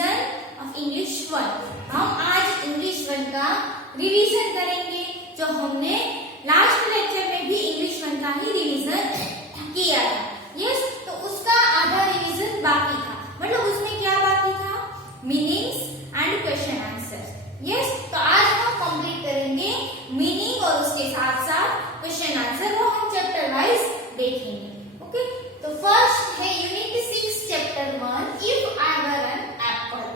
Revision of English 1। हम आज English 1 का रिवीजन करेंगे, जो हमने लास्ट लेक्चर में भी इंग्लिश 1 का ही रिवीजन किया था। यस, तो उसका आधा रिवीजन बाकी था। मतलब उसमें क्या बाकी था? Meanings and question answer. Yes, तो आज हम कंप्लीट करेंगे मीनिंग और उसके साथ साथ क्वेश्चन आंसर, वो हम चैप्टर वाइज देखेंगे। ओके, तो फर्स्ट है unit 6 chapter 1, if I were an apple.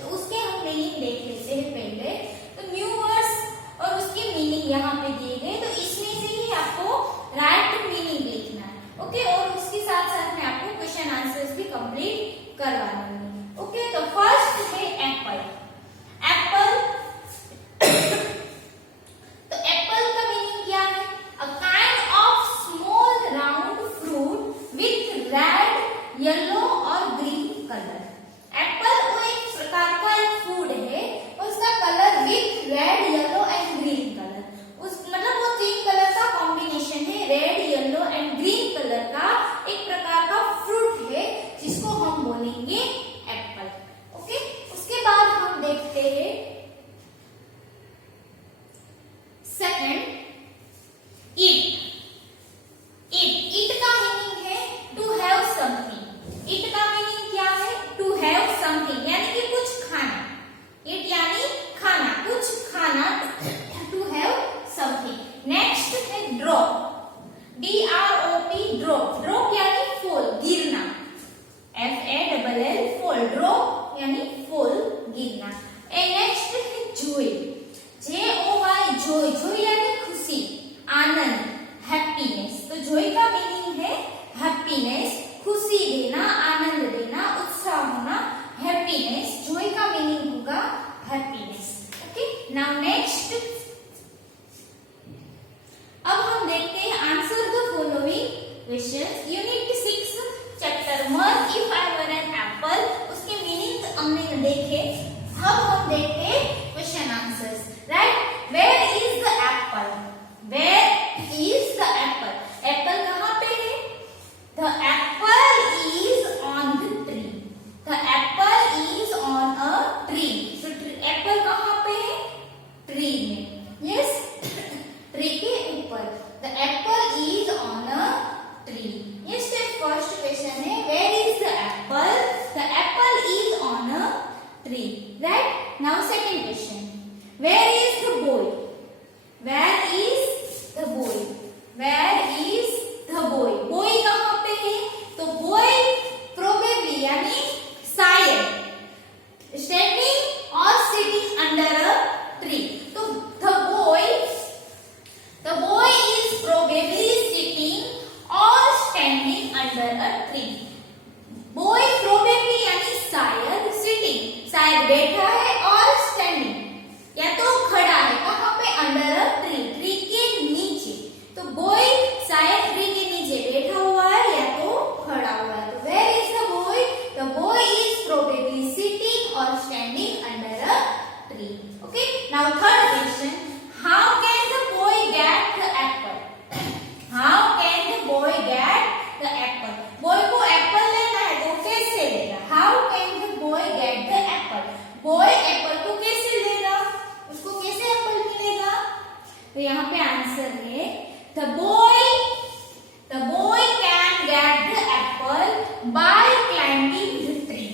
तो उसके हम मीनिंग देख लेते हैं पहले। तो न्यू वर्ड्स और उसके मीनिंग यहाँ पे दिए गए, तो इसमें से ही आपको राइट मीनिंग लिखना है। ओके, और उसके साथ साथ में आपको क्वेश्चन आंसर्स भी कंप्लीट करवाने हैं। ओके, तो फर्स्ट है एप्पल। एप्पल तो एप्पल का मीनिंग क्या है? A kind of small round fruit with red, yellow और ग्रीन कलर। एप्पल वो एक प्रकार का एक फूड है, उसका colour with red, yellow and green colour. उस मतलब वो तीन कलर का कॉम्बिनेशन है, red, yellow and green colour का एक प्रकार का फ्रूट है, जिसको हम बोलेंगे एप्पल। ओके, उसके बाद हम देखते हैं सेकंड, ईट। ईट का मीनिंग है टू हैव समथिंग। ईट का मीनिंग क्या है? टू हैव समथिंग, यानी कि कुछ खाना। ईट यानी खाना, कुछ खाना, टू हैव समथिंग। नेक्स्ट है ड्रॉप, DROP, ड्रॉप। ड्रॉप यानी फॉल, गिरना, FALL, फॉल। ड्रॉप यानी फॉल, गिरना। नेक्स्ट है जॉय, JOY, जॉय। जॉय यानी खुशी, आनंद, हैप्पीनेस। तो जॉय का मीनिंग है हैप्पीनेस, खुशी देना, आनंद देना, उत्साह होना, हैप्पीनेस। जॉय का मीनिंग होगा हैप्पीनेस। ओके, नाउ नेक्स्ट, अब हम देखते हैं answer the following questions. Unit 6 chapter 1, if I were an apple. उसके मीनिंग हमने देखे, अब हम देखते हैं question answers. Right, where is the apple? Where is the apple? Apple कहाँ पे है? The apple is on the tree. The apple is on a tree. तो एप्पल कहाँ पे है? ट्री में। यस, ट्री के ऊपर। The apple is on a tree. Yes, first question है where is the apple? The apple is on a tree. Right, now second question, where is the boy? Where is the boy? Where is the boy? Boy कहाँ पे है? तो boy probably यानी शायद standing और sitting under a tree. तो the boy is probably sitting or standing under a tree. Boy probably यानी शायद, sitting शायद बैठा है, और standing या तो खड़ा है। कहाँ पे? अंडर अ ट्री, ट्री के नीचे। तो boy शायद ट्री के नीचे बैठा हुआ है या तो खड़ा हुआ है। तो where is the boy? The boy is probably sitting or standing under a tree. Okay, now third question, how can the boy get the apple? How can the boy get the apple? Boy को Apple लेना है तो कैसे लेगा? How can the boy get the apple? Boy Apple को कैसे लेगा? उसको कैसे एप्पल मिलेगा? तो यहाँ पे आंसर है the boy can get the apple by climbing the tree.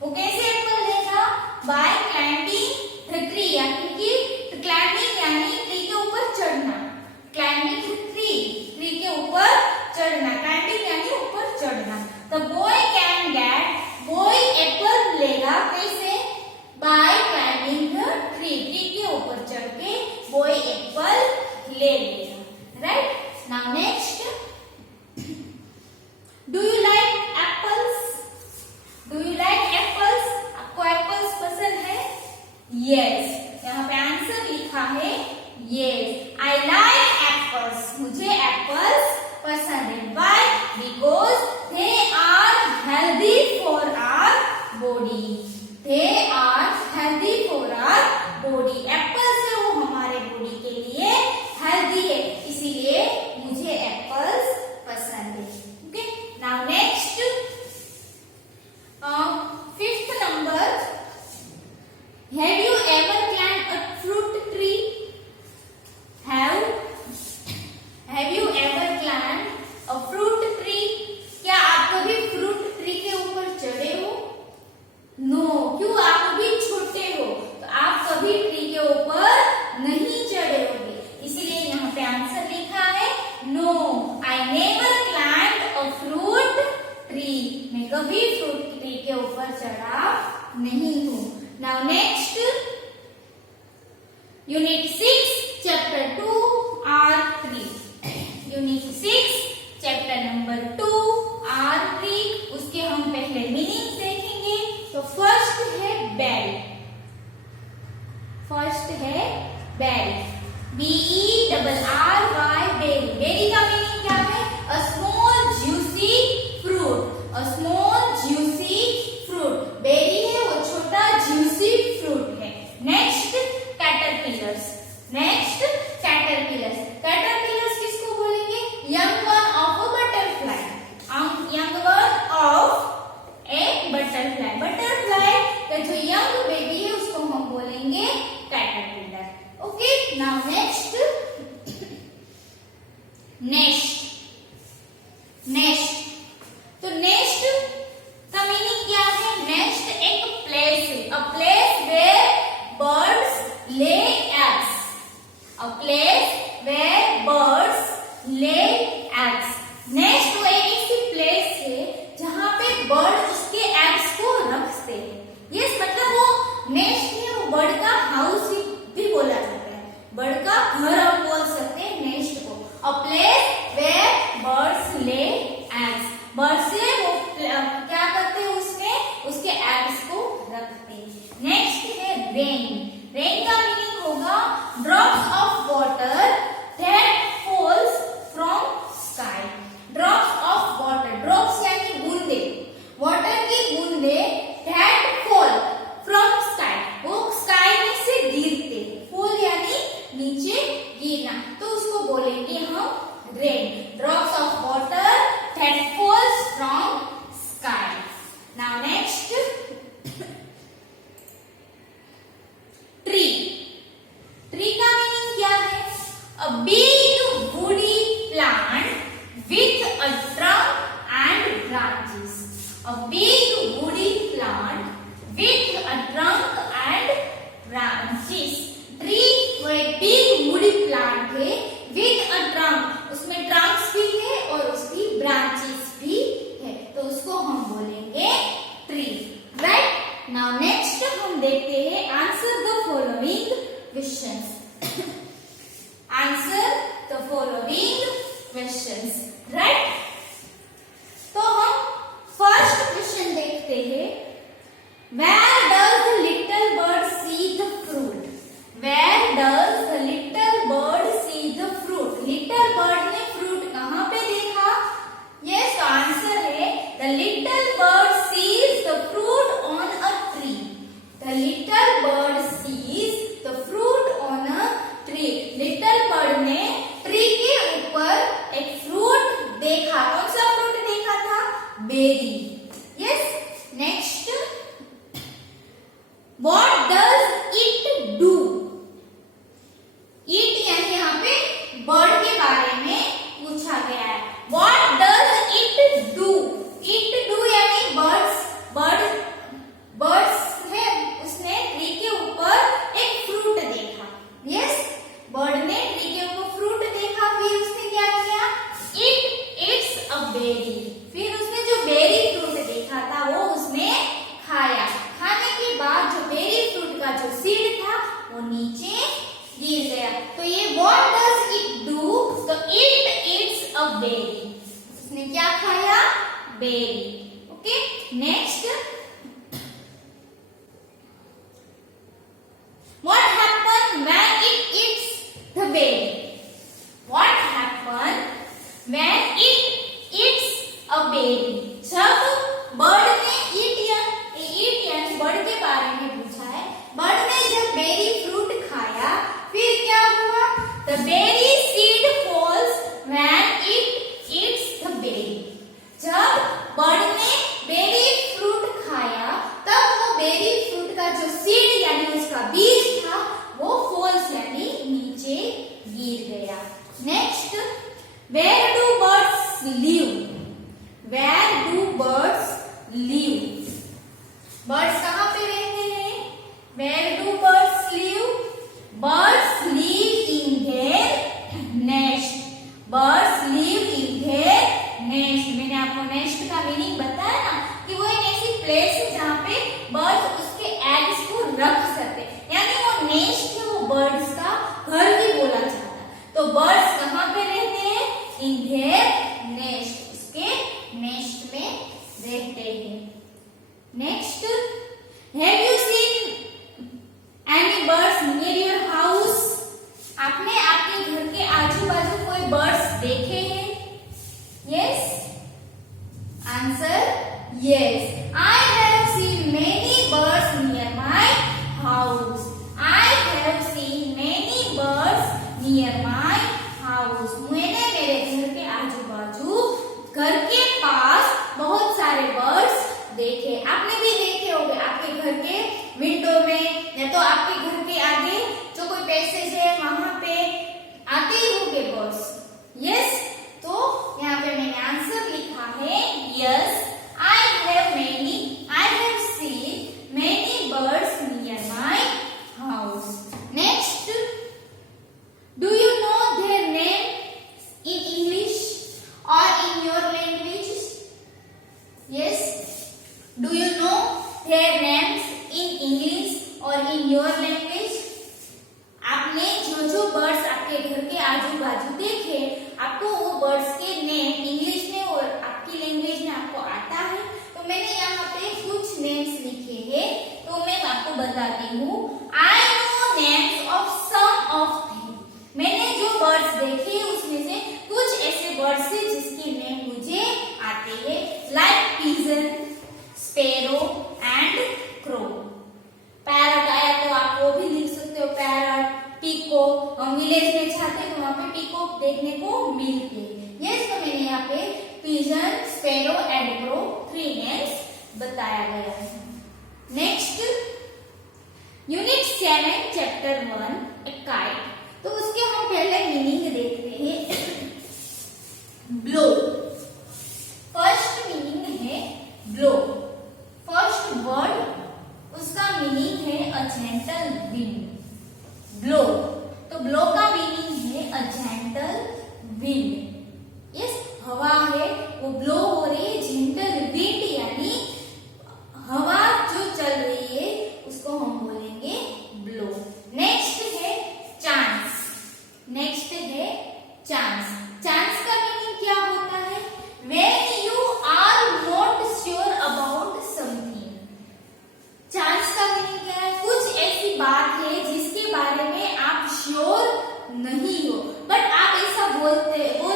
वो कैसे एप्पल लेगा? By climbing the tree, यानी कि क्लाइंबिंग यानी ट्री के ऊपर चढ़ना। क्लाइंबिंग ट्री, ट्री के ऊपर चढ़ना। क्लाइंबिंग यानी ऊपर चढ़ना। तो boy can get, boy apple लेगा कैसे? By climbing the tree, tree के ऊपर चढ़ के बॉय एप्पल ले लेगा। Right, now next, do you like apples? Do you like apples? आपको एप्पल्स पसंद है? यस, यहाँ पे आंसर लिखा है यस, आई लाइक एप्पल्स। मुझे एप्पल्स पसंद है। Why? Because they are healthy for our body. They are healthy for our body. Apple से वो हमारे बॉडी के लिए हेल्दी है, इसीलिए मुझे एप्पल नहीं हूँ। Now next unit 6 chapter 2 R3। Unit 6 chapter number 2 R3, उसके हम पहले मीनिंग देखेंगे। तो फर्स्ट है बेरी। फर्स्ट है बेरी, BERRY बेरी। बेरी का मीनिंग क्या है? A small juicy fruit. A small juicy fruit. Berry है वो छोटा ज्यूसी फ्रूट है। Next caterpillars. Next caterpillars. Caterpillars किसको बोलेंगे? Young one of a butterfly. Young one of a butterfly. Butterfly का जो यंग बेबी है उसको हम बोलेंगे caterpillar. Okay, now next nest. तो नेस्ट का मीनिंग क्या है? नेस्ट एक प्लेस है। A place where birds lay eggs. A place where birds lay eggs. Nest वो एक ऐसी प्लेस है जहाँ पे बर्ड उसके एग्स को रखते हैं। यस, मतलब वो नेस्ट है, वो बर्ड का हाउस भी बोला जाता है। बर्ड का घर हम बोल सकते हैं नेस्ट को। A place where birds lay eggs. Bird से वो क्या करते हैं? उसमें उसके एग्स को रखते हैं। नेक्स्ट है रेन। रेन का मीनिंग होगा drops of water that falls from sky. Drops of water, drops यानी बूंदे, वाटर की बूंदे दैट फॉल फ्रॉम स्काई, वो स्काई में से गिरते। फॉल यानी नीचे गिरना, तो उसको बोलेंगे हम rain. Drops of water that falls from sky. Now next tree. Tree का मीनिंग क्या है? A big woody plant with a trunk and branches. A big woody plant with a trunk and branches. Tree वो एक big woody plant है with a trunk, उसमें Trunks भी है और उसकी ब्रांचेस भी है, तो उसको हम बोलेंगे ट्री। राइट, नाउ नेक्स्ट हम देखते हैं answer the following questions. Answer the following questions. Right, तो हम फर्स्ट क्वेश्चन देखते हैं। Where does the little bird see the fruit? Where does the little bird see the fruit? Little bird ने fruit कहाँ पे देखा? यस, आंसर है the little bird sees the fruit on a tree. The little bird sees the fruit on a tree. Little bird ने tree के ऊपर एक fruit देखा। कौन सा फ्रूट देखा था? Berry. Yes, next what does it do? It यानी यहाँ पे बर्ड के बारे में पूछा गया है। What does it do? It do यानी बर्ड्स है, उसने ट्री के ऊपर एक फ्रूट देखा। यस, बर्ड ने ट्री के ऊपर फ्रूट देखा, फिर उसने क्या किया? It eats a berry. फिर उसने जो बेरी फ्रूट देखा था वो उसने खाया। खाने के बाद जो बेरी फ्रूट का जो सीड था वो नीचे गिर गया। तो ये व्हाट डज इट डू? तो इट इट्स अ बेरी। उसने क्या खाया? Berry. Okay, next what happen when it eats the berry? What happen when it eats a berry? जब बर्ड ने इट यानी बर्ड के बारे में पूछा है, बर्ड ने जब बेरी फ्रूट खाया फिर क्या हुआ? The berry seed falls when it eats the berry. जब बर्ड ने बेरी फ्रूट घर के आजू बाजू कोई बर्ड्स देखे हैं? Yes, answer yes. I have seen many birds near my house. I have seen many birds near my house. मैंने मेरे घर के आजू बाजू, घर के पास बहुत सारे बर्ड्स देखे। आपने भी देखे होंगे आपके घर के विंडो में, या तो आपके घर के आगे जो कोई पैसेज है वहां पे आते ही होंगे बर्ड्स। यस, तो यहाँ पे मैंने आंसर लिखा है yes, I have seen many birds near my house. Next, do you know their name in English और in your language? Yes, do you know their names in English और in your language? आपने जो birds आपके घर के आजू बाजू देखे, आपको वो बर्ड्स के नेम इंग्लिश में और आपकी लैंग्वेज में आपको आता है? तो मैंने यहाँ पे कुछ नेम्स लिखे हैं, तो मैं आपको बताती हूँ। I know names of some of them. मैंने जो बर्ड्स देखे उसमें से कुछ ऐसे बर्ड्स हैं जिसके नेम मुझे आते हैं, like pigeon, sparrow and crow. Parrot आया तो आप वो भी लिख सकते हो, पैरट, पीकॉक। हम विलेज में जाते हैं तो वहां पे पीकॉक देखने को मिलते हैं। यस, तो मैंने यहाँ पे pigeon, sparrow and crow 3 names बताया गया है। नेक्स्ट, यूनिट 7 चैप्टर 1 ए काइट। तो उसके हम पहले मीनिंग देखते हैं। ब्लो, फर्स्ट मीनिंग है ब्लो। फर्स्ट वर्ड उसका मीनिंग है अ जेंटल विंड। ब्लो, तो ब्लो का मीनिंग है अ जेंटल विंड। यस, हवा है वो ब्लो हो रही है, जेंटल विंड यानी हवा जो चल रही है उसको हम बोलेंगे ब्लो। नेक्स्ट है चांस। नेक्स्ट है चांस। चांस का मीनिंग क्या होता है? When you are not sure about something. Chance का मीनिंग क्या है? कुछ ऐसी बात है जिसके बारे में आप श्योर नहीं हो, बट आप ऐसा बोल सकते हो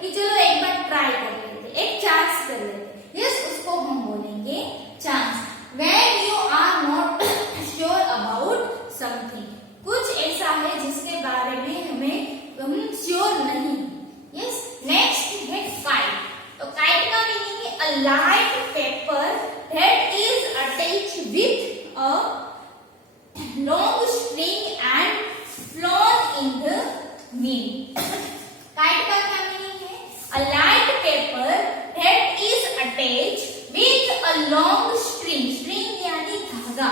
कि चलो एक बार ट्राई कर लेते, एक चांस कर लेते। यस, उसको हम बोलेंगे chance. When you are not sure about something, कुछ ऐसा है जिसके बारे में हम श्योर नहीं। यस, नेक्स्ट है काइट। तो काइट का मीनिंग है a light paper that is attached with a long string and flown in the wind। Kite का क्या मीनिंग है? A light paper that is attached with a long string. String यानी धागा।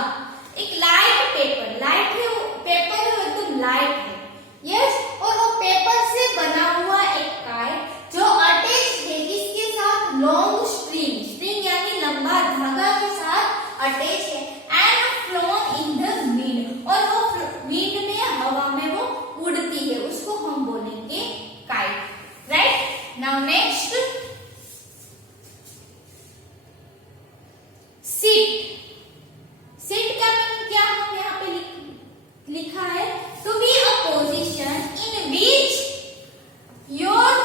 एक light paper, light है वो paper है, वो एकदम लाइट है। यस, और वो पेपर से बना हुआ एक काइट जो अटैच है किसके साथ? Long string. स्ट्रिंग यानी लंबा धागा के साथ अटैच है। And flown in the wind, और वो विंड में, हवा में वो उड़ती है, उसको हम बोलेंगे kite. Right, now next seat. Seat का मीनिंग क्या हम यहाँ पे लिखा है? To be a position in which your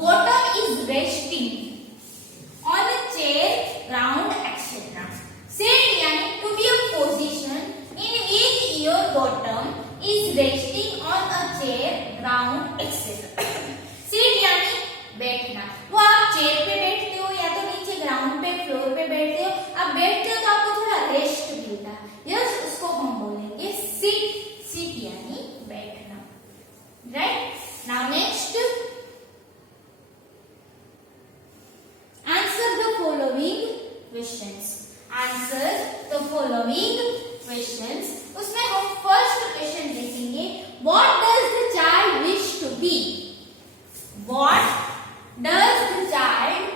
bottom is resting on a chair, ground etcetera. Seat यानी to be a position in which your bottom is resting on a chair, ground etcetera. Seat यानी बैठना। वो आप chair पे बैठते हो या तो नीचे ग्राउंड पे, फ्लोर पे बैठते हो, आप बैठते हो तो आपको थोड़ा रेस्ट मिलता है। यस, उसको हम बोलेंगे सीट। सीट यानी बैठना। Right, now next, answer the following questions. Answer the following questions. उसमें हम फर्स्ट क्वेश्चन देखेंगे, what does the child wish to be? What does the child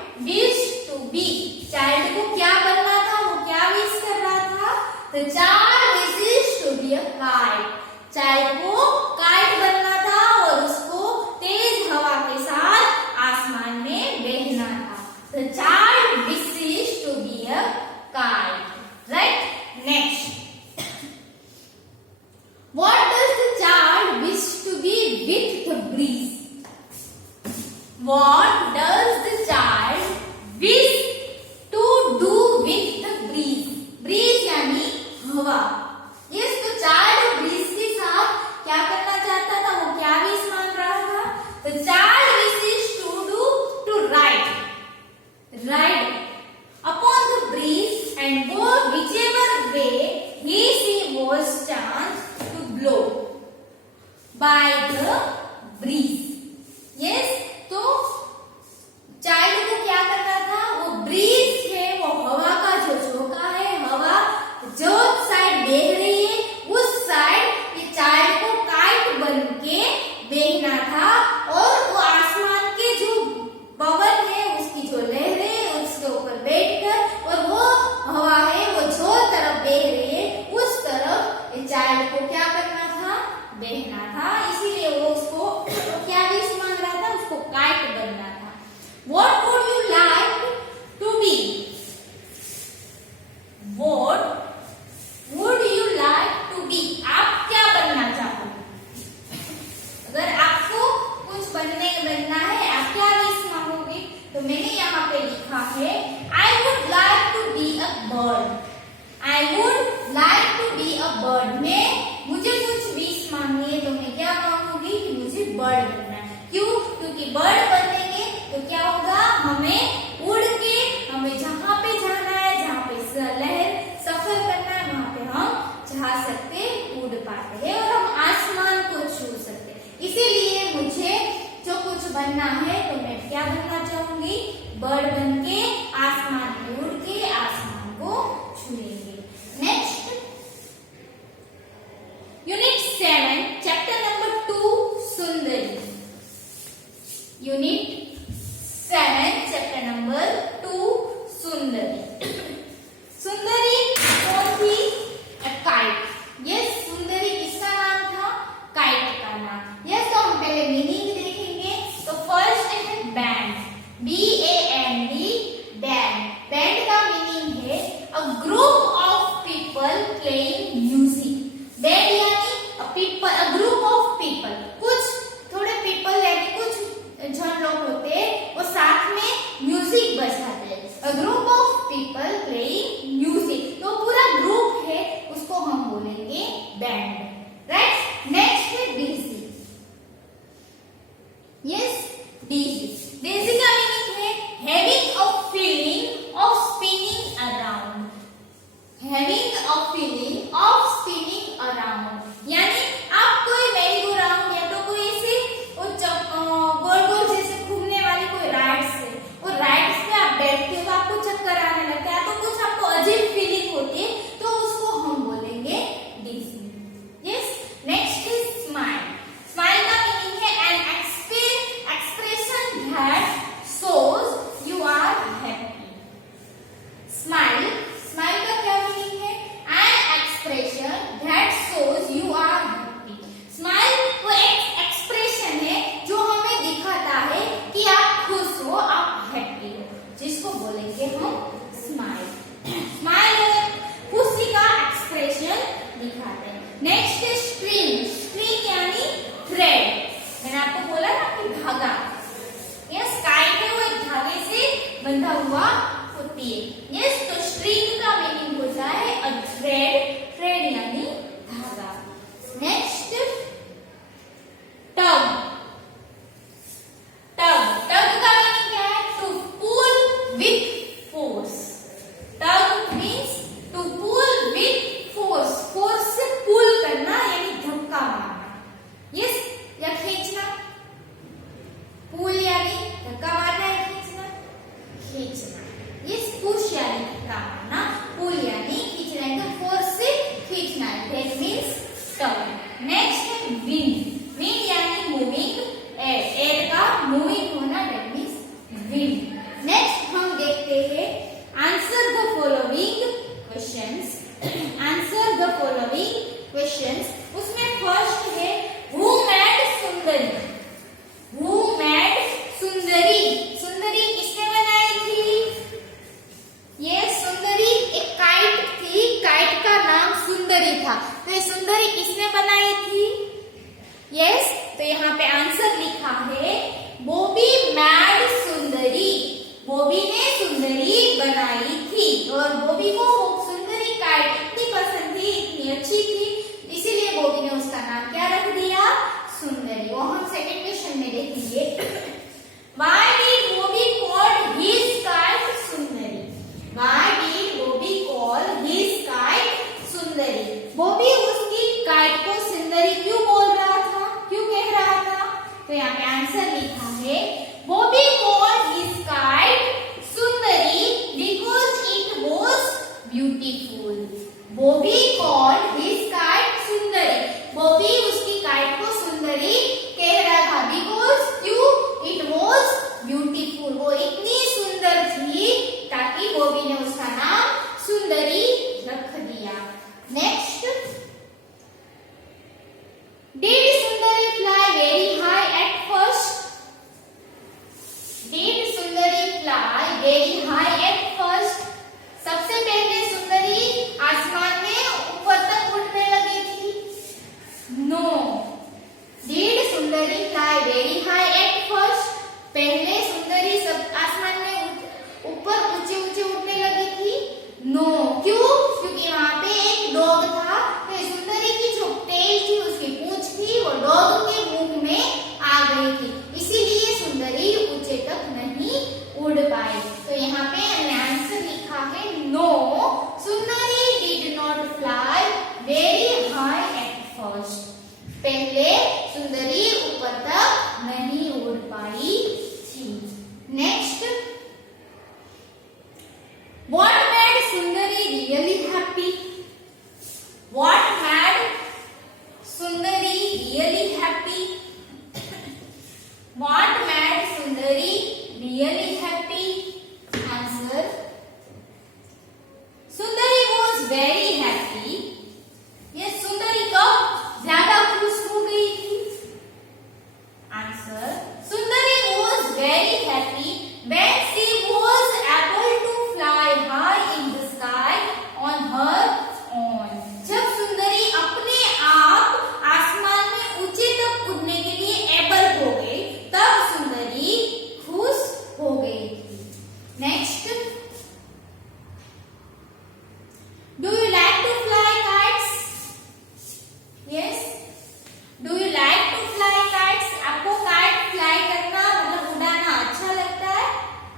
What does the child wish to do with the breeze? Breeze यानी हवा। Yes, तो child breeze के साथ क्या करना चाहता था? वो क्या wish मांग रहा था? The child wishes to ride upon the breeze and go whichever way she was chanced to blow by the breeze. Yes, तो चाइल्ड को क्या करना था? वो ब्रीज है, वो हवा का जो झोंका है, हवा जो साइड बह रही है उस साइड ये चाइल्ड को काइट बन के बहना था और वो आसमान के जो पवन है उसकी जो लहरें है उसके ऊपर बैठकर और वो हवा है वो जो तरफ बह रही है उस तरफ ये चाइल्ड को क्या करना था? बहना था। इसीलिए वो उसको क्या विश मांग रहा था? उसको काइट बनना था। What would you like to be? What would you like to be? आप क्या बनना चाहोगे? अगर आपको कुछ बनना है, आप क्या विश मांगोगे? तो मैंने यहाँ पे लिखा है I would like to be a bird. I would like to be a bird. मुझे कुछ विश मांगनी है तो मैं क्या मांगूंगी? मुझे बर्ड बनना है। क्यों? क्योंकि बर्ड बनेंगे तो क्या होगा? हमें उड़ के हमें जहाँ पे जाना है, जहाँ पे लहर सफर करना है वहाँ पे हम जा सकते, उड़ पाते हैं और हम आसमान को छू सकते हैं। इसीलिए मुझे जो कुछ बनना है तो मैं क्या बनना चाहूंगी? बर्ड बन के आसमान में उड़ के आसमान को छूएंगे। नेक्स्ट यूनिट 7 चैप्टर नंबर 2 सुंदरी। यूनिट 7 चैप्टर नंबर 2 सुंदरी। सुंदरी कौन थी? काइट। यस, सुंदरी किसका नाम था? काइट का नाम। यस, तो हम पहले मीनिंग देखेंगे। तो फर्स्ट है बैंड, BAND, बैंड। बैंड का मीनिंग है a group of people playing music. Band यानी अ ग्रुप ऑफ पीपल, कुछ थोड़े पीपल यानी कुछ जन लोग होते वो हम सेकंड क्वेश्चन में देखेंगे। Why did Bobby call his kite Sundari? Why did Bobby call his kite सुंदरी? बॉबी उसकी काइट को सुंदरी क्यों बोल रहा था, क्यों कह रहा था? तो यहाँ पे आंसर लिखा है Bobby called his kite Sundari because it was beautiful. Bobby called his kite सुंदरी. बॉबी उसकी काइट को सुंदरी कह रहा था because क्यों? It was beautiful. वो इतनी सुंदर थी ताकि बॉबी ने उसका नाम सुंदरी रख दिया। Next, Did Sundari fly very high at first? Did Sundari fly very high at first? सबसे पहले सुंदरी आसमान में ऊपर तक उड़ने लगी थी? No. Did Sundari fly very high at first? पहले सुंदरी सब आसमान में ऊपर ऊंचे ऊंचे उड़ने लगी थी? No. क्यों? क्योंकि वहां पे एक डॉग था, तो सुंदरी की जो टेल थी, उसकी पूंछ थी, वो डॉग के मुंह में आ गई थी, इसीलिए सुंदरी ऊंचे तक नहीं उड़ पाई। तो यहाँ पे हमने आंसर लिखा है no, Sundari did not fly very high at first. पहले सुंदरी ऊपर तक नहीं उड़ पाई थी। Next, What made Sundari really happy? What made Sundari really happy? What made Sundari really happy? Answer, Sundari was very happy. Yes, Sundari कब ज्यादा खुश हो गई थी? Answer, Sundari was very happy when she was able to fly high in the sky on her own. जब सुंदरी अपने आप आसमान में ऊंचे तक उड़ने के लिए एबल हो गई, तब सुंदरी खुश हो गई थी। Next, Do you like to fly kites? Yes. Do you like to fly kites? आपको काइट फ्लाई करना मतलब उड़ाना अच्छा लगता है?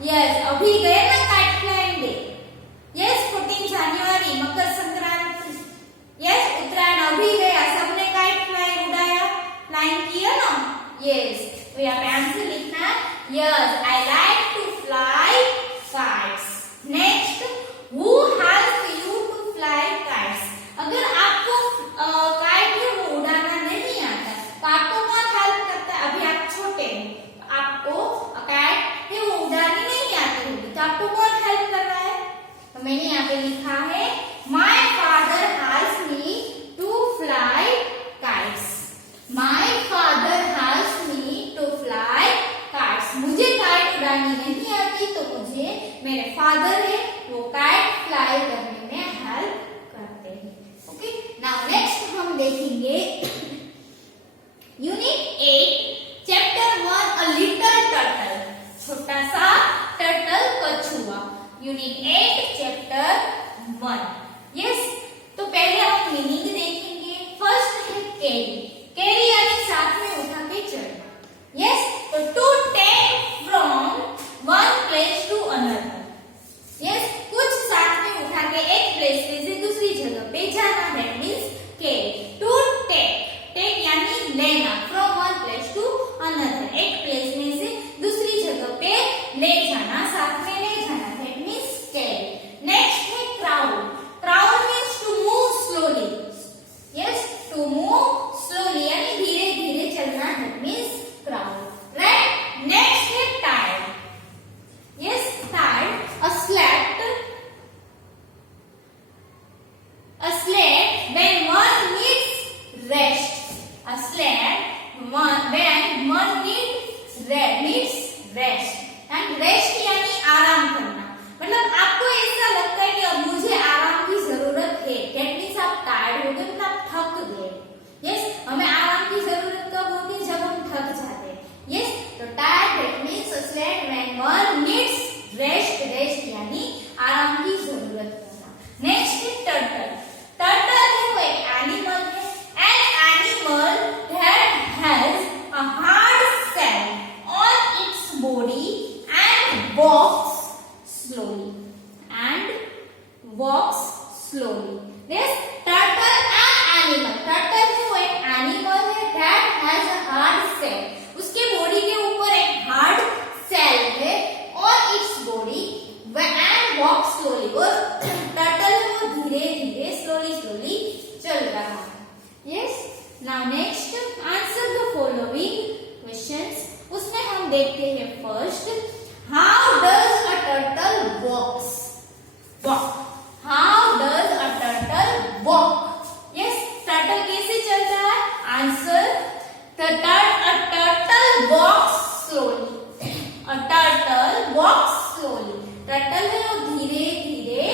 Yes. अभी गए ना काइट फ्लाइंग डे? Yes. 14 जनवरी मकर संक्रांति। Yes. उत्तरायण अभी गया, सबने काइट फ्लाइंग उड़ाया, फ्लाइंग किया ना? Yes. तो यहाँ पे आंसर लिखना है Yes. I like to fly kites. Next, who helps you to fly kites? अगर आपको काइट है वो उड़ाना नहीं आता, तो आपको कौन हेल्प करता है? अभी आप छोटे हो, आपको काइट है वो उड़ानी नहीं आती होगी, तो आपको कौन हेल्प कर रहा है? तो मैंने यहाँ पे लिखा है My father helps me to fly kites. My father helps me to fly kites. मुझे काइट उड़ानी नहीं आती, तो मुझे मेरे फादर है वो काइट फ्लाई करने में हेल्प करते हैं। ओके, नाउ नेक्स्ट हम देखेंगे unit 8 chapter 1 a little turtle, छोटा सा टर्टल कछुआ। Unit 8 chapter 1। यस, तो पहले हम मीनिंग देखेंगे। फर्स्ट है कैरी। कैरी यानी साथ में उठा के चढ़ना। यस, तो to take from one place to another. Yes, कुछ साथ में उठा के एक प्लेस से दूसरी जगह पे जाना, that means carry. To take, take यानी लेना, from one place to another, एक प्लेस में से दूसरी जगह पे ले जाना, साथ में ले जाना, दैट मींस कैरी। नेक्स्ट है crowd. Crowd means to move slowly. Yes, to move slowly यानी धीरे धीरे चलना, that means crowd, right. Next है tired. Yes, tired, a slept when one needs rest. A slept when one needs rest. And rest यानी आराम करना, मतलब आपको ऐसा लगता है कि अब मुझे आराम की जरूरत है, दैट मींस आप टायर्ड हो गए, मतलब आप थक गए। यस, हमें आराम की जरूरत कब होती है? जब हम थक जाते हैं। यस, तो tired that means slept when one needs rest, rest यानी आराम की जरूरत करना। नेक्स्ट है टर्टल। टर्टल है वो एक एनिमल है, an animal that has a देखते हैं first, how does a turtle walks? Walk, how does a turtle walk? Yes, turtle कैसे चलता है? Answer, a turtle walks slowly. A turtle walks slowly. Turtle है वो धीरे धीरे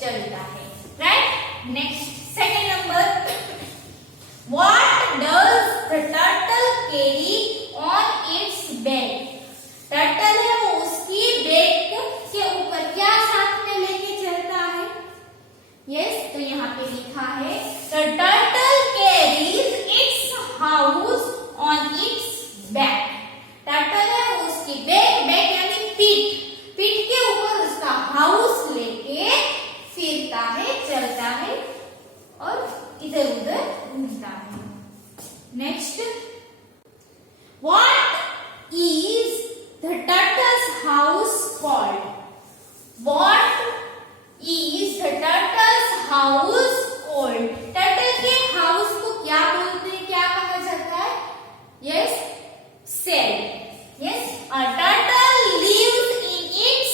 चलता है, right? Next, second number, what does the turtle carry on its back? Turtle है वो उसकी बैक के ऊपर क्या साथ में लेके चलता है? यस, तो यहाँ पे लिखा है the turtle carries its house on its back. Turtle है वो उसकी बैक, बैक यानी पीठ, पीठ के ऊपर उसका हाउस लेके फिरता है, चलता है और इधर उधर घूमता है. Next, what is the turtle's house called? What is the turtle's house called? Turtle के हाउस को क्या बोलते हैं, क्या कहा जाता है? Yes, cell. Yes, a turtle lives in its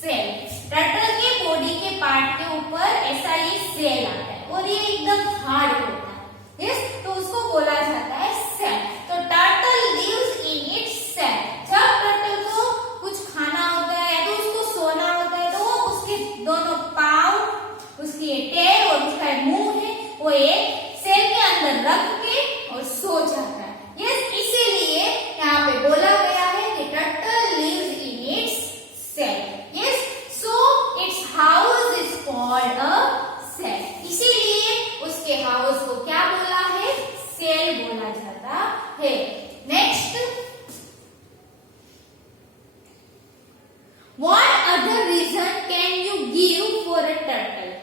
cell. Turtle के बॉडी के पार्ट के ऊपर ऐसा ये सेल आता है और ये एकदम हार्ड होता है. Yes, तो उसको बोला जाता है सेल. तो turtle lives in its cell. जब टर्टल को कुछ खाना होता है या तो उसको सोना होता है तो वो उसके दोनों पाँव, उसकी टेल और उसका मुंह है वो एक सेल के अंदर रख के और सो जाता है. यस, इसीलिए यहाँ पे बोला गया है कि turtle lives in its shell. Yes, so its house is called a shell. इसीलिए उसके हाउस को क्या बोला है? सेल बोला जाता है. Next, what other reason can you give for a turtle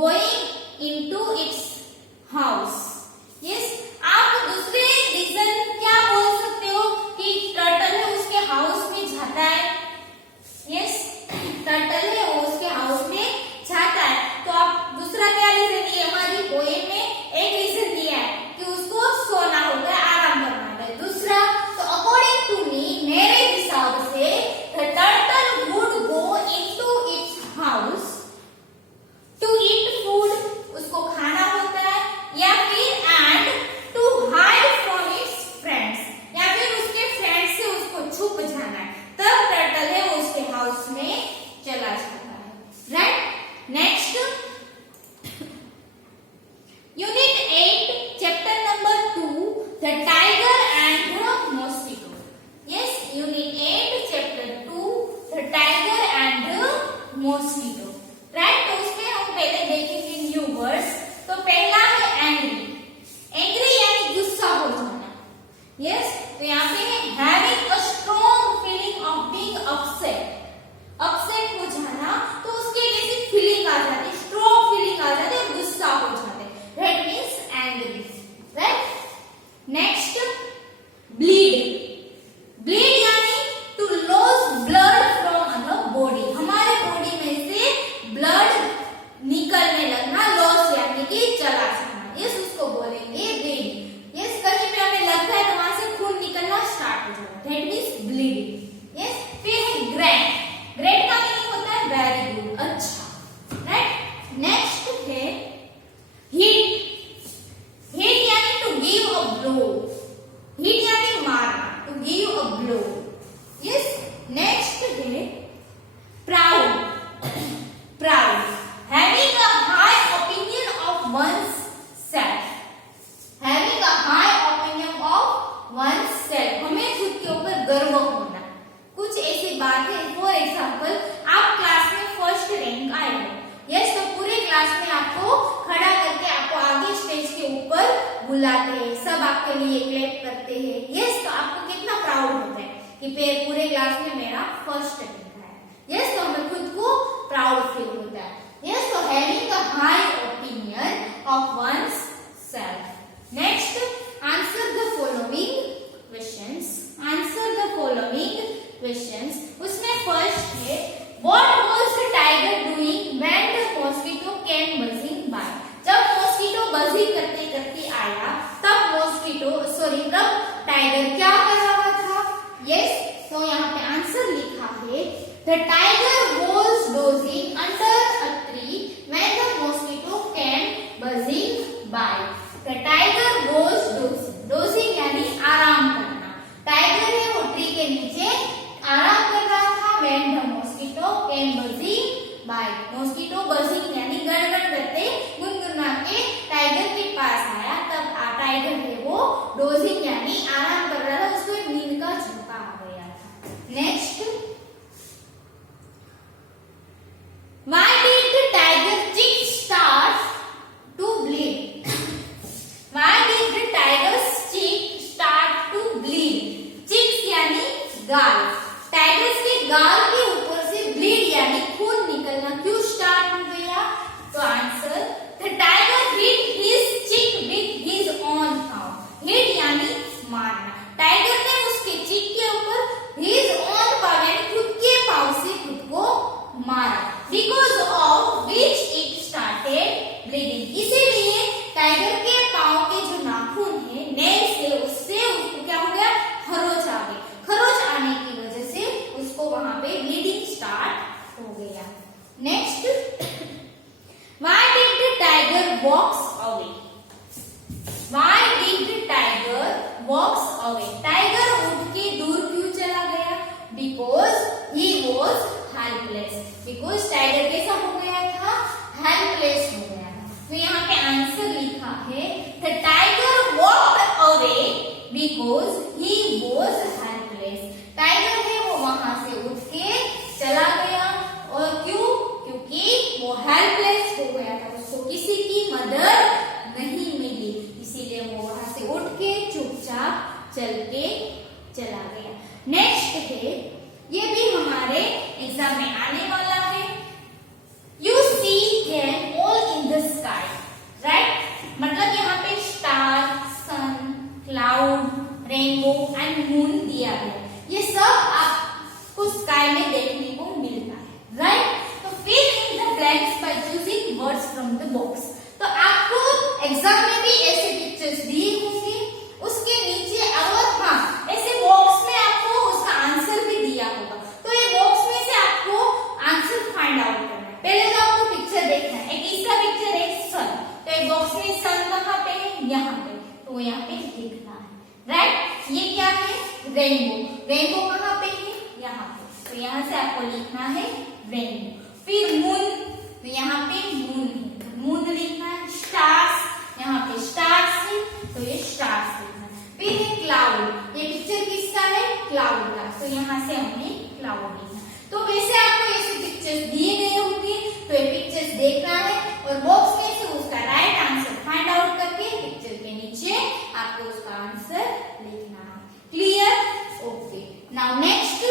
going into its house? Yes, आप दूसरे रीजन क्या बोल सकते हो कि टर्टल है उसके हाउस में जाता है? यस, टर्टल है वो उसके हाउस में जाता है. तो आप दूसरा क्या रीजन दिए? हमारी पोएम में एक रीजन दिया है कि उसको सोना होता है, आराम करना होता है. दूसरा, तो अकॉर्डिंग टू मी, मेरे हिसाब से the turtle would go into its house to eat food. उसको खाना होता है या फिर and to hide from its friends, या फिर उसके फ्रेंड्स से उसको छुप जाना है. तब टर्टल है वो उसके हाउस में चला जाता है, right? Next, unit 8 chapter number 2, the tiger and the mosquito. Yes, unit 8 chapter 2, the tiger and the mosquito, right? तो उसमें हम पहले देखेंगे न्यू वर्ड्स. तो पहला है एंग्री. एंग्री यानी गुस्सा हो जाना. यस, तो यहाँ पे है having a strong feeling of being upset. Upset हो जाना, तो उसके जैसी फीलिंग आ जाती है, स्ट्रॉन्ग फीलिंग आ जाती है, गुस्सा हो जाते हैं. That means angry, right? Next, bleed. Bleed यानी to loss blood from the body. हमारे बॉडी में से ब्लड निकलने लगना, लॉस यानी कि चला जाना. यस, उसको बोलेंगे ब्लीडिंग. यस, कहीं पे हमें लगता है तो वहां से खून निकलना स्टार्ट हो जाता है, दैट मीन्स ब्लीडिंग. यस, फिर है ग्रेट. ग्रेट का मीनिंग होता है वेरी गुड, अच्छा, राइट? नेक्स्ट है हिट. हिट यानी to give a blow. Hit यानी मारना, to give a blow. Yes, next है proud. Proud, having a high opinion of one's self. Having a high opinion of one's self, हमें खुद के ऊपर गर्व होना. कुछ ऐसी बात है, फॉर एग्जाम्पल आप क्लास में फर्स्ट रैंक आए हो. यस, तो पूरे क्लास में आपको खड़ा करके आपको आगे स्टेज के ऊपर बुलाते हैं, सब आपके लिए क्लैप करते हैं. यस, तो आपको कितना प्राउड होता है कि पूरे क्लास में मेरा फर्स्ट रैंक है. यस, तो हमें खुद को प्राउड फील होता है. Yes, so having a high opinion of one's self. Next, answer the following questions. Answer the following questions. उसमें first है, what was the tiger doing when the mosquito came buzzing by? जब mosquito buzzing करते करते आया, तब tiger क्या कर रहा था? Yes, The tiger was dozing under a tree when the mosquito came buzzing by. The tiger was dozing. Dozing यानी आराम करना. टाइगर है वो ट्री के नीचे आराम कर रहा था. When the mosquito came buzzing by. Mosquito buzzing यानी गड़गड़ करते गुनगुना के टाइगर के पास आया. तब टाइगर है वो डोजिंग यानी आराम कर रहा था. उसको नींद का झोंका आ गया था. Next, why did the tiger chick start to bleed? Why did the tiger's chick start to bleed? Chicks यानी गाल. टाइगर्स के गाल के ऊपर से ब्लीड यानी खून निकलना क्यों स्टार्ट हो गया? तो answer, the tiger hit his chick with his own paw. Hit यानी मारना. टाइगर ने उसके चिक के ऊपर his own paw यानी खुद के पाव से खुद को मारा. Because of which it started bleeding. इसीलिए टाइगर के पांव के जो नाखून है नेल से उससे उसको क्या हो गया? खरोच आ गई. खरोच आने की वजह से उसको वहां पे ब्लीडिंग स्टार्ट हो गया. Next, why did the tiger walks away? Why did the tiger walks away? Tiger उठ के दूर क्यों चला गया? Because he was helpless. Because tiger कैसा हो गया था? हेल्पलेस हो गया था. तो यहाँ पे आंसर लिखा है the tiger walked away because he was helpless. Tiger है वो वहां से उठ के चला गया. और क्यों? क्योंकि वो हेल्पलेस हो गया था. उसको किसी की मदद नहीं मिली. इसीलिए वो वहां से उठ के चुपचाप चल के चला गया. नेक्स्ट है, ये भी हमारे एग्जाम में आने वाला है. You see them all in the sky, right? मतलब यहाँ पे star, sun, cloud, rainbow and moon दिया गया. ये सब आपको स्काई में देखने को मिलता है, राइट? तो fill in the blanks by choosing words from the box. तो आपको एग्जाम में भी ऐसे पिक्चर्स दिए होंगे. उसके नीचे और हाँ ऐसे बॉक्स में आपको उसका आंसर भी दिया होगा. तो ये बॉक्स में से आपको आंसर फाइंड आउट करना है. पहले तो आपको पिक्चर देखना है. एक इसका पिक्चर है सन. तो एक बॉक्स में सन कहाँ पे है? यहाँ पे. तो यहाँ पे लिखना है, राइट? ये क्या है? रेनबो. रेनबो कहाँ पे है? यहाँ पे. तो यहाँ से आपको लिखना है रेनबो. फिर मून. तो यहाँ पे मून है. मून लिखना है. स्टार्स. यहाँ पे स्टार्स है. तो ये स्टार्स लिखना है. फिर है क्लाउड. ये पिक्चर किसका है? क्लाउड का. तो यहाँ से हमने क्लाउड लिखना. तो वैसे आपको ऐसे पिक्चर्स दिए गए होंगे. तो ये पिक्चर्स देखना है और बॉक्स में से उसका राइट आंसर फाइंड आउट करके पिक्चर के नीचे आपको उसका आंसर लिखना है. Clear? Okay. Now next,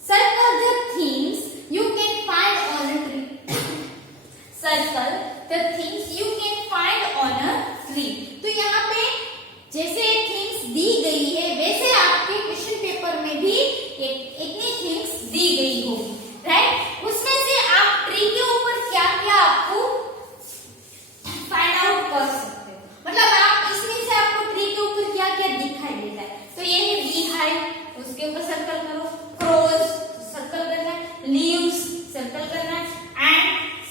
circle the themes you can find on a tree. Circle the themes you can find on a tree. तो यहाँ पे जैसे थीम्स दी गई है वैसे आपके क्वेश्चन पेपर में भी इतनी थीम्स दी गई होगी, राइट? उसमें से आप ट्री के ऊपर क्या क्या आपको फाइंड आउट कर सकते हो. मतलब आप इसमें से आपको ट्री के ऊपर क्या क्या दिखाई देता है. तो ये है बी हाइव. उसके ऊपर सर्कल करो. क्रोज सर्कल करना है. लीव्स सर्कल करना है. एंड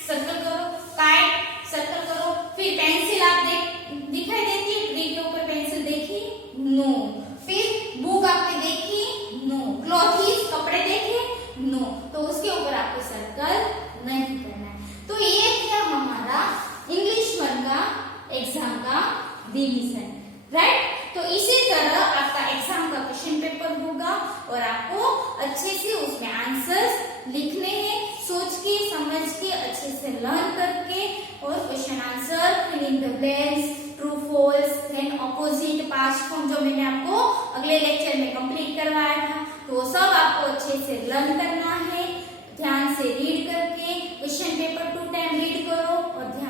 सर्कल करो. काइट सर्कल करो. फिर पेंसिल आप दिखाई देती है ट्री के ऊपर. पेंसिल देखी? नो. फिर बुक आपने देखी? नो. क्लॉथीज कपड़े देखे? नो. तो उसके ऊपर आपको सर्कल नहीं करना है. तो ये क्या हमारा इंग्लिश 1 का एग्जाम का रिवीजन, राइट? तो इसी तरह आपका एग्जाम का क्वेश्चन पेपर होगा और आपको अच्छे से उसमें आंसर्स लिखने हैं. सोच के समझ के अच्छे से लर्न करके और question answer, fill in the blanks, true false, then opposite, past form जो मैंने आपको अगले लेक्चर में कंप्लीट करवाया था. तो वो सब आपको अच्छे से लर्न करना है. ध्यान से रीड करके क्वेश्चन पेपर 2 टाइम रीड करो और ध्यान